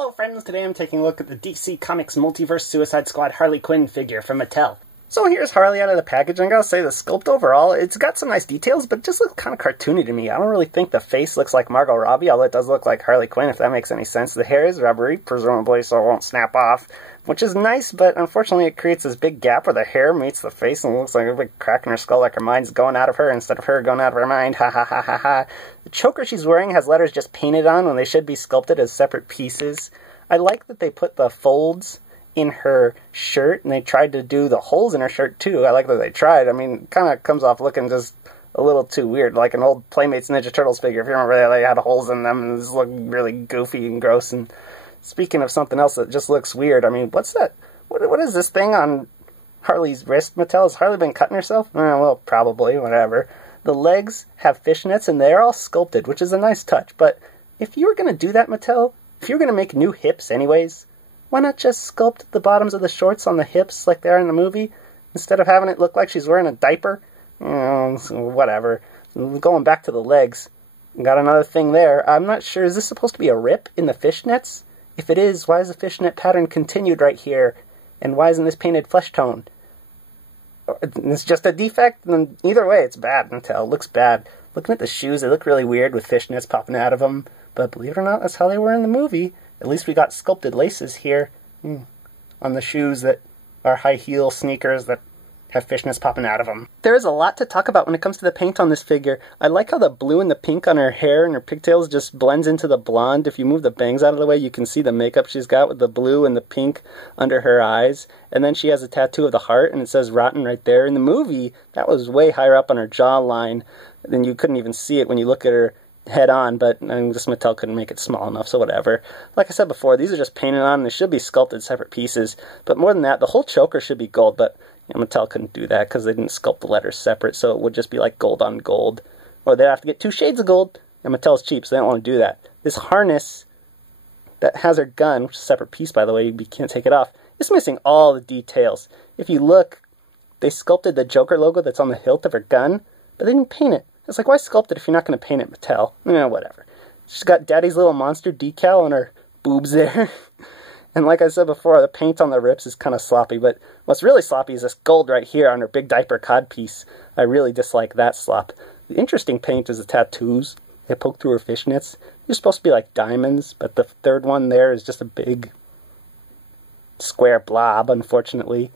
Hello friends, today I'm taking a look at the DC Comics Multiverse-Suicide Squad-Harley Quinn figure from Mattel. So here's Harley out of the package, and I gotta say the sculpt overall, it's got some nice details, but just looks kind of cartoony to me. I don't really think the face looks like Margot Robbie, although it does look like Harley Quinn, if that makes any sense. The hair is rubbery, presumably, so it won't snap off, which is nice, but unfortunately it creates this big gap where the hair meets the face, and it looks like a big crack in her skull, like her mind's going out of her instead of her going out of her mind. Ha ha ha ha ha. The choker she's wearing has letters just painted on when they should be sculpted as separate pieces. I like that they put the folds in her shirt, and they tried to do the holes in her shirt too. I like that they tried. I mean, it kind of comes off looking just a little too weird, like an old Playmates Ninja Turtles figure. If you remember, they had holes in them, and this looked really goofy and gross. And speaking of something else that just looks weird, I mean, what's that? What is this thing on Harley's wrist, Mattel? Has Harley been cutting herself? Well, probably, whatever. The legs have fishnets, and they're all sculpted, which is a nice touch. But if you were going to do that, Mattel, if you're going to make new hips anyways, why not just sculpt the bottoms of the shorts on the hips like they are in the movie, instead of having it look like she's wearing a diaper? Whatever. Going back to the legs, got another thing there. I'm not sure, is this supposed to be a rip in the fishnets? If it is, why is the fishnet pattern continued right here? And why isn't this painted flesh tone? It's just a defect? And either way, it's bad, Mattel. It looks bad. Looking at the shoes, they look really weird with fishnets popping out of them. But believe it or not, that's how they were in the movie. At least we got sculpted laces here on the shoes that are high heel sneakers that have fishnets popping out of them. There is a lot to talk about when it comes to the paint on this figure. I like how the blue and the pink on her hair and her pigtails just blends into the blonde. If you move the bangs out of the way, you can see the makeup she's got with the blue and the pink under her eyes. And then she has a tattoo of the heart, and it says Rotten right there. In the movie, that was way higher up on her jawline, and you couldn't even see it when you look at her head on, but this Mattel couldn't make it small enough, so whatever. Like I said before, these are just painted on, and they should be sculpted separate pieces. But more than that, the whole choker should be gold, but Mattel couldn't do that because they didn't sculpt the letters separate, so it would just be like gold on gold. Or they'd have to get 2 shades of gold, and Mattel's cheap, so they don't want to do that. This harness that has her gun, which is a separate piece, by the way, you can't take it off, it's missing all the details. If you look, they sculpted the Joker logo that's on the hilt of her gun, but they didn't paint it. It's like, why sculpt it if you're not going to paint it, Mattel? Whatever. She's got Daddy's Little Monster decal on her boobs there. And like I said before, the paint on the rips is kind of sloppy, but what's really sloppy is this gold right here on her big diaper codpiece. I really dislike that slop. The interesting paint is the tattoos. They poke through her fishnets. They're supposed to be like diamonds, but the third one there is just a big square blob, unfortunately. It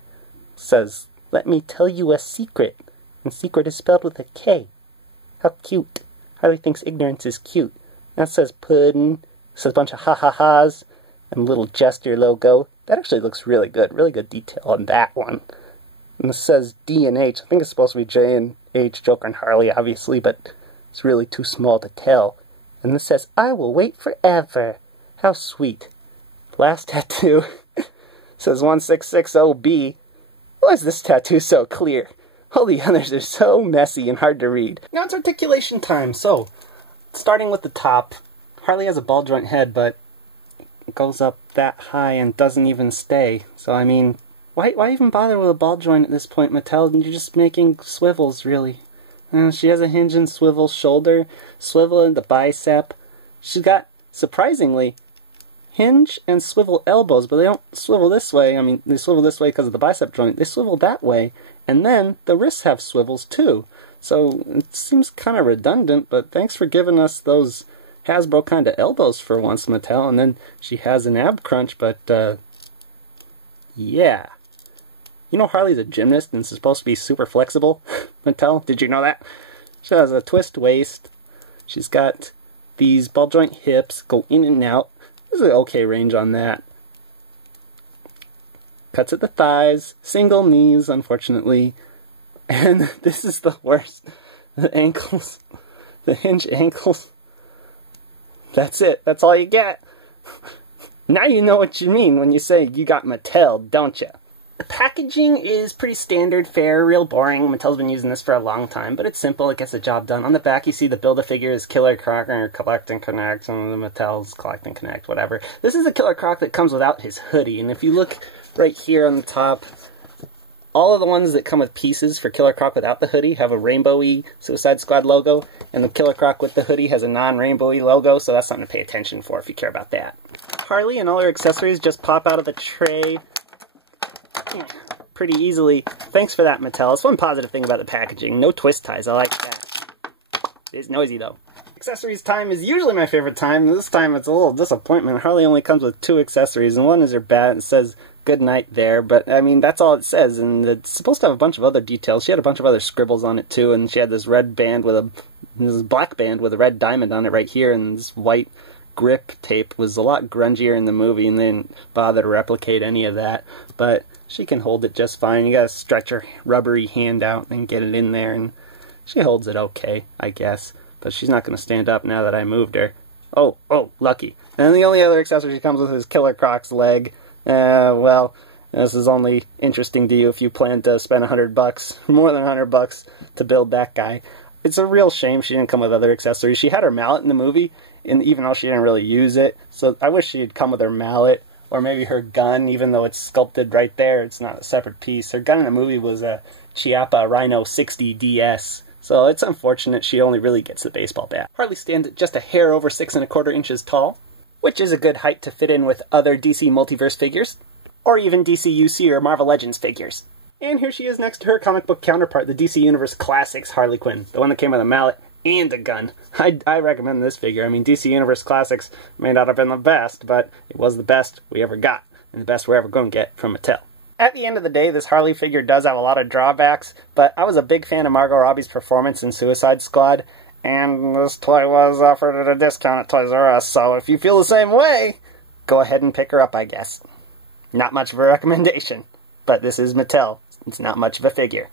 says, "Let me tell you a secret." And secret is spelled with a K. How cute. Harley thinks ignorance is cute. That says puddin'. It says a bunch of ha-ha-has. And a little gesture logo. That actually looks really good. Really good detail on that one. And it says D and H. I think it's supposed to be J and H, Joker and Harley, obviously, but it's really too small to tell. And this says, "I will wait forever." How sweet. Last tattoo says 1660B. Why is this tattoo so clear? All the others are so messy and hard to read. Now it's articulation time. So, starting with the top, Harley has a ball joint head, but it goes up that high and doesn't even stay. So, I mean, why even bother with a ball joint at this point, Mattel? You're just making swivels, really. She has a hinge and swivel shoulder, swivel in the bicep. She's got, surprisingly, hinge and swivel elbows, but they don't swivel this way. I mean, they swivel this way because of the bicep joint. They swivel that way. And then the wrists have swivels too. So it seems kind of redundant, but thanks for giving us those Hasbro kind of elbows for once, Mattel. And then she has an ab crunch, but yeah. You know Harley's a gymnast and is supposed to be super flexible, Mattel? Did you know that? She has a twist waist. She's got these ball joint hips, go in and out. There's an okay range on that. Cuts at the thighs, single knees, unfortunately. And this is the worst. The ankles, the hinge ankles. That's it. That's all you get. Now you know what you mean when you say you got Mattel, don't you? The packaging is pretty standard fare, real boring. Mattel's been using this for a long time, but it's simple. It gets the job done. On the back, you see the Build-A-Figures Killer Croc or Collect and Connect, and the Mattel's Collect and Connect, whatever. This is the Killer Croc that comes without his hoodie, and if you look right here on the top, all of the ones that come with pieces for Killer Croc without the hoodie have a rainbowy Suicide Squad logo, and the Killer Croc with the hoodie has a non-rainbowy logo, so that's something to pay attention for if you care about that. Harley and all her accessories just pop out of the tray pretty easily. Thanks for that, Mattel. That's one positive thing about the packaging. No twist ties. I like that. It's noisy, though. Accessories time is usually my favorite time. This time it's a little disappointment. Harley only comes with 2 accessories, and one is her bat and says good night there, but I mean that's all it says, and it's supposed to have a bunch of other details. She had a bunch of other scribbles on it too, and she had this red band with this black band with a red diamond on it right here, and this white grip tape was a lot grungier in the movie, and they didn't bother to replicate any of that, but she can hold it just fine. You gotta stretch her rubbery hand out and get it in there, and she holds it okay, I guess. But she's not going to stand up now that I moved her. Oh, lucky. And the only other accessory she comes with is Killer Croc's leg. Well, this is only interesting to you if you plan to spend $100, more than $100 to build that guy. It's a real shame she didn't come with other accessories. She had her mallet in the movie, and even though she didn't really use it, so I wish she had come with her mallet, or maybe her gun, even though it's sculpted right there. It's not a separate piece. Her gun in the movie was a Chiappa Rhino 60 DS. So it's unfortunate she only really gets the baseball bat. Harley stands at just a hair over 6 1/4 inches tall, which is a good height to fit in with other DC Multiverse figures, or even DC UC or Marvel Legends figures. And here she is next to her comic book counterpart, the DC Universe Classics Harley Quinn, the one that came with a mallet and a gun. I recommend this figure. I mean, DC Universe Classics may not have been the best, but it was the best we ever got, and the best we're ever going to get from Mattel. At the end of the day, this Harley figure does have a lot of drawbacks, but I was a big fan of Margot Robbie's performance in Suicide Squad, and this toy was offered at a discount at Toys R Us, so if you feel the same way, go ahead and pick her up, I guess. Not much of a recommendation, but this is Mattel. It's not much of a figure.